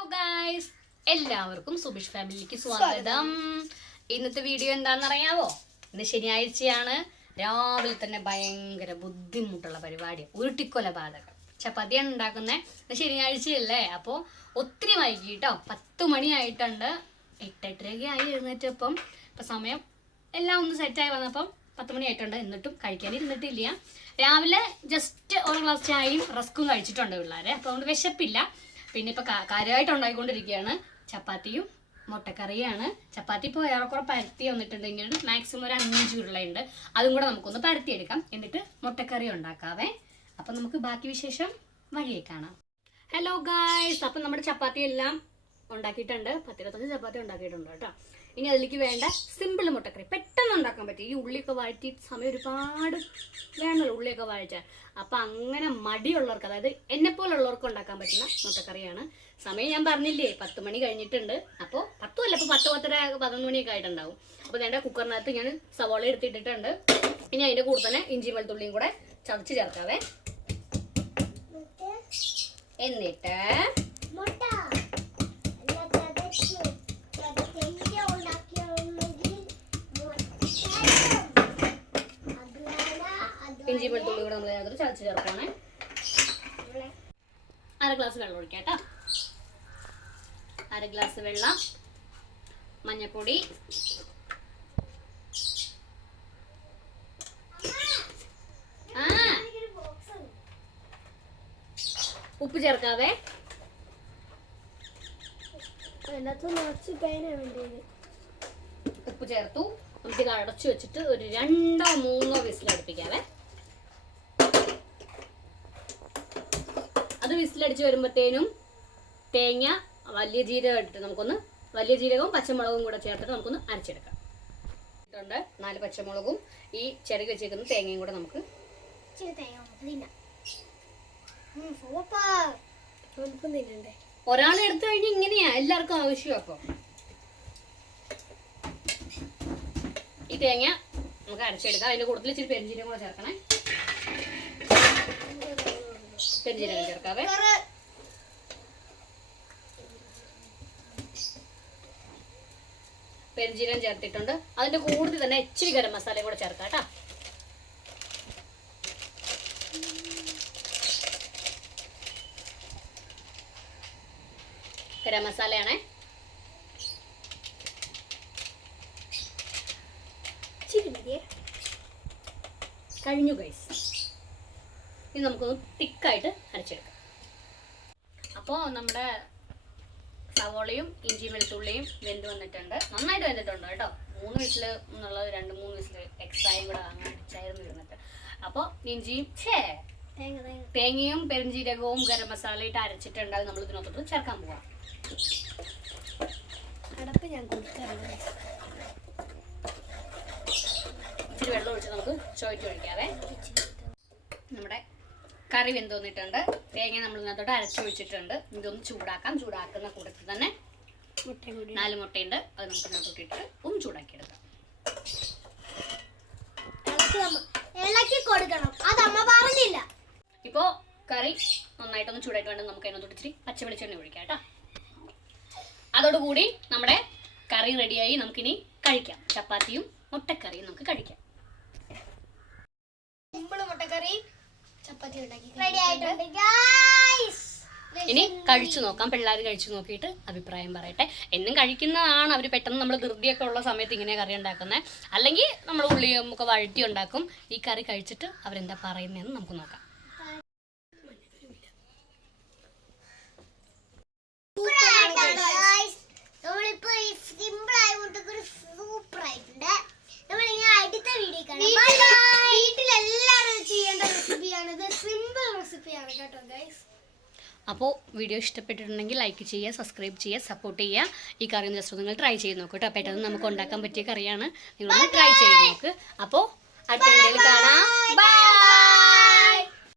Hello guys എല്ലാവർക്കും സുബിഷ് ഫാമിലിക്ക് സ്വാഗതം. ഇന്നത്തെ വീഡിയോ എന്താണെന്ന് അറിയാവോ? ഇന്ന് ശനിയാഴ്ചയാണ്. രാവിലെ തന്നെ ഭയങ്കര ബുദ്ധിമുട്ടുള്ള പരിപാടി. ഉരുട്ടിക്കൊലപാതകം. ചപ്പാത്തിയാണ് ഉണ്ടാക്കുന്നത് ഇന്ന് ശനിയാഴ്ചയല്ലേ? അപ്പോൾ ഒത്തിരി വൈകിട്ടോ പത്ത് മണിയായിട്ടുണ്ട്. എട്ടെട്ടരയൊക്കെ ആയി എഴുന്നേറ്റപ്പം. ഇപ്പം സമയം എല്ലാം ഒന്ന് സെറ്റായി വന്നപ്പം പത്ത് മണിയായിട്ടുണ്ട്. എന്നിട്ടും കഴിക്കാൻ ഇരുന്നിട്ടില്ല. രാവിലെ ജസ്റ്റ് ഒരു ഗ്ലാസ് ചായയും റസ്കും കഴിച്ചിട്ടുണ്ട് പിള്ളേരെ. അപ്പോൾ അതുകൊണ്ട് വിശപ്പില്ല. പിന്നെ ഇപ്പൊ കാര്യമായിട്ട് ഉണ്ടായിക്കൊണ്ടിരിക്കുകയാണ്. ചപ്പാത്തിയും മുട്ടക്കറിയാണ്. ചപ്പാത്തി ഇപ്പോൾ ഏറെക്കുറെ പരത്തി വന്നിട്ടുണ്ടെങ്കിൽ മാക്സിമം ഒരു അഞ്ച് ഉരുളയുണ്ട്. അതും കൂടെ നമുക്കൊന്ന് പരത്തിയെടുക്കാം. എന്നിട്ട് മുട്ടക്കറി ഉണ്ടാക്കാവേ. അപ്പം നമുക്ക് ബാക്കി വിശേഷം വഴിയെ കാണാം. ഹലോ ഗായ്സ് അപ്പം നമ്മുടെ ചപ്പാത്തി എല്ലാം ഉണ്ടാക്കിയിട്ടുണ്ട്. പത്തിരുപത്തഞ്ച് ചപ്പാത്തി ഉണ്ടാക്കിയിട്ടുണ്ട് കേട്ടോ. ഇനി അതിലേക്ക് വേണ്ട സിമ്പിൾ മുട്ടക്കറി. പെട്ടെന്ന് ഉണ്ടാക്കാൻ പറ്റും. ഈ ഉള്ളിയൊക്കെ വഴറ്റി സമയം ഒരുപാട് വേണമല്ലോ ഉള്ളിയൊക്കെ വഴറ്റാൻ. അപ്പം അങ്ങനെ മടിയുള്ളവർക്ക് അതായത് എന്നെ പോലുള്ളവർക്ക് ഉണ്ടാക്കാൻ പറ്റുന്ന മുട്ടക്കറിയാണ്. സമയം ഞാൻ പറഞ്ഞില്ലേ പത്ത് മണി കഴിഞ്ഞിട്ടുണ്ട്. അപ്പോൾ പത്തും അല്ല പത്ത് പത്തര പതിനൊന്ന് മണിയൊക്കെ ആയിട്ടുണ്ടാവും. അപ്പോൾ ഞാൻ കുക്കറിനകത്ത് ഞാൻ സവോള എടുത്തിട്ടിട്ടുണ്ട്. ഇനി അതിന്റെ കൂടെ തന്നെ ഇഞ്ചി വെളുത്തുള്ളിയും കൂടെ ചതച്ച് ചേർക്കാവേ. എന്നിട്ട് മുട്ട അല്ല ചതച്ച് ചതച്ചെങ്കിൽ ഉണ്ടാക്കിയാണെങ്കിൽ ഇഞ്ചി വെളുത്തുള്ളി കൂടെ നമ്മൾ അതിനകത്ത് ചതച്ച് ചേർക്കുകയാണേ അര ഗ്ലാസ് വെള്ളം ഒഴിക്കാം അര ഗ്ലാസ് വെള്ളം മഞ്ഞപ്പൊടി ആ ഉപ്പ് ചേർക്കാവേ. ഉപ്പ് ചേർത്തു. നമുക്ക് ഇത് അടച്ചു വെച്ചിട്ട് ഒരു രണ്ടോ മൂന്നോ വിസിലടുപ്പിക്കാവേ. അത് വിസിലടിച്ച് വരുമ്പോഴത്തേനും തേങ്ങ വലിയ ജീരകം ഇട്ടിട്ട് നമുക്കൊന്ന് വലിയ ജീരകവും പച്ചമുളകും കൂടെ ചേർത്തിട്ട് നമുക്കൊന്ന് അരച്ചെടുക്കാം. ഇട്ടുണ്ട് നാല് പച്ചമുളകും ഈ ചിരകി വെച്ചേക്കുന്ന തേങ്ങയും കൂടെ നമുക്ക് ഒരാൾ എടുത്തു കഴിഞ്ഞാൽ ഇങ്ങനെയാ എല്ലാവർക്കും ആവശ്യം അപ്പൊ. ഈ തേങ്ങ നമുക്ക് അരച്ചെടുക്കാം. അതിന്റെ കൂടുതൽ ഇച്ചിരി പെരിഞ്ചീരകം കൂടെ ചേർക്കണേ. പെരിഞ്ചീരകം ചേർക്കാവേ പെരിഞ്ചീരകം ചേർത്തിട്ടുണ്ട്. അതിന്റെ കൂടുതൽ തന്നെ ഇച്ചിരി ഗരം മസാലയും കൂടെ ചേർക്കാം കേട്ടോ. ഗരം മസാലയാണേ. കഴിഞ്ഞു ഗൈസ് ഇനി നമുക്കൊന്ന് തിക്കായിട്ട് അരച്ചെടുക്കാം. അപ്പോൾ നമ്മുടെ സവോളയും ഇഞ്ചി വെളുത്തുള്ളിയും വെന്ത് വന്നിട്ടുണ്ട്. നന്നായിട്ട് വെന്തിട്ടുണ്ട് കേട്ടോ. മൂന്ന് വിസിൽ എന്നുള്ളത് രണ്ട് മൂന്ന് വിസിൽ എക്സ്ട്രായും കൂടെ അങ്ങനെ അടിച്ചായിരുന്നു ഇരുന്നിട്ട്. അപ്പോൾ ഇഞ്ചിയും ഛേ തേങ്ങ തേങ്ങ. തേങ്ങയും പെരുംജീരകവും ഗരം മസാല ഇട്ട് അരച്ചിട്ടുണ്ട്. അത് നമ്മൾ ഇതിനകത്തോട്ട് ചേർക്കാൻ പോവാം. അടപ്പ് ഞാൻ ഇച്ചിരി വെള്ളം ഒഴിച്ച് നമുക്ക് ചോദിച്ചു ഒഴിക്കാവേ. നമ്മുടെ കറി വെന്ത് വന്നിട്ടുണ്ട് തേങ്ങ നമ്മൾ ഇതിനകത്തോട്ട് അരച്ചൊഴിച്ചിട്ടുണ്ട് ഇതൊന്ന് ചൂടാക്കാം. ചൂടാക്കുന്ന കൂട്ടത്തിൽ തന്നെ നാല് മുട്ടയുണ്ട്. അത് നമുക്ക് ഇന്നത്തോട്ട് ഇട്ട് ഒന്ന് ചൂടാക്കിയെടുക്കാം. ഇളക്കി ഇളക്കി കൊടുക്കണം. അത് അമ്മ പറഞ്ഞില്ല. ഇപ്പോൾ കറി നന്നായിട്ടൊന്ന് ചൂടായിട്ട് വേണം നമുക്ക് അതിനകത്തോട്ട് ഇച്ചിരി പച്ച വെളിച്ചെണ്ണ ഒഴിക്കാം കേട്ടോ. അതോടുകൂടി നമ്മുടെ കറി റെഡിയായി. നമുക്കിനി കഴിക്കാം. ചപ്പാത്തിയും മുട്ടക്കറിയും നമുക്ക് കഴിക്കാം. മുട്ടക്കറി. ചപ്പാത്തി ഉണ്ടാക്കി റെഡി ആയിട്ടുണ്ട് ഗൈസ് ഇനി കഴിച്ചു നോക്കാം. പിള്ളേർ കഴിച്ചു നോക്കിയിട്ട് അഭിപ്രായം പറയട്ടെ. എന്നും കഴിക്കുന്നതാണ് അവർ പെട്ടെന്ന് നമ്മൾ ധൃതിയൊക്കെ ഉള്ള സമയത്ത് ഇങ്ങനെ കറി ഉണ്ടാക്കുന്നത് അല്ലെങ്കിൽ നമ്മൾ ഉള്ളിയും ഒക്കെ വഴറ്റി ഉണ്ടാക്കും. ഈ കറി കഴിച്ചിട്ട് അവരെന്താ പറയുന്നതെന്ന് നമുക്ക് നോക്കാം നമ്മളിപ്പോ സിമ്പിൾ ആയ മുട്ടക്കറി സൂപ്പർ ആയിട്ടുണ്ട് നമ്മൾ ഇനി അടുത്ത വീഡിയോ കാണാം വീട്ടിൽ എല്ലാവരും ചെയ്യേണ്ട റെസിപ്പിയാണ് ഇത് സിമ്പിൾ റെസിപ്പിയാണ് കേട്ടോ ഗൈസ് അപ്പോൾ വീഡിയോ ഇഷ്ടപ്പെട്ടിട്ടുണ്ടെങ്കിൽ ലൈക്ക് ചെയ്യുക സബ്സ്ക്രൈബ് ചെയ്യുക സപ്പോർട്ട് ചെയ്യുക. ഈ കറി ജസ്റ്റ് നിങ്ങൾ ട്രൈ ചെയ്ത് നോക്കൂ കേട്ടോ. പെട്ടെന്ന് നമുക്ക് ഉണ്ടാക്കാൻ പറ്റിയ കറിയാണ്. നിങ്ങളൊന്ന് ട്രൈ ചെയ്ത് നോക്ക്. അപ്പോൾ അടുത്ത വീഡിയോയിൽ കാണാം. ബൈ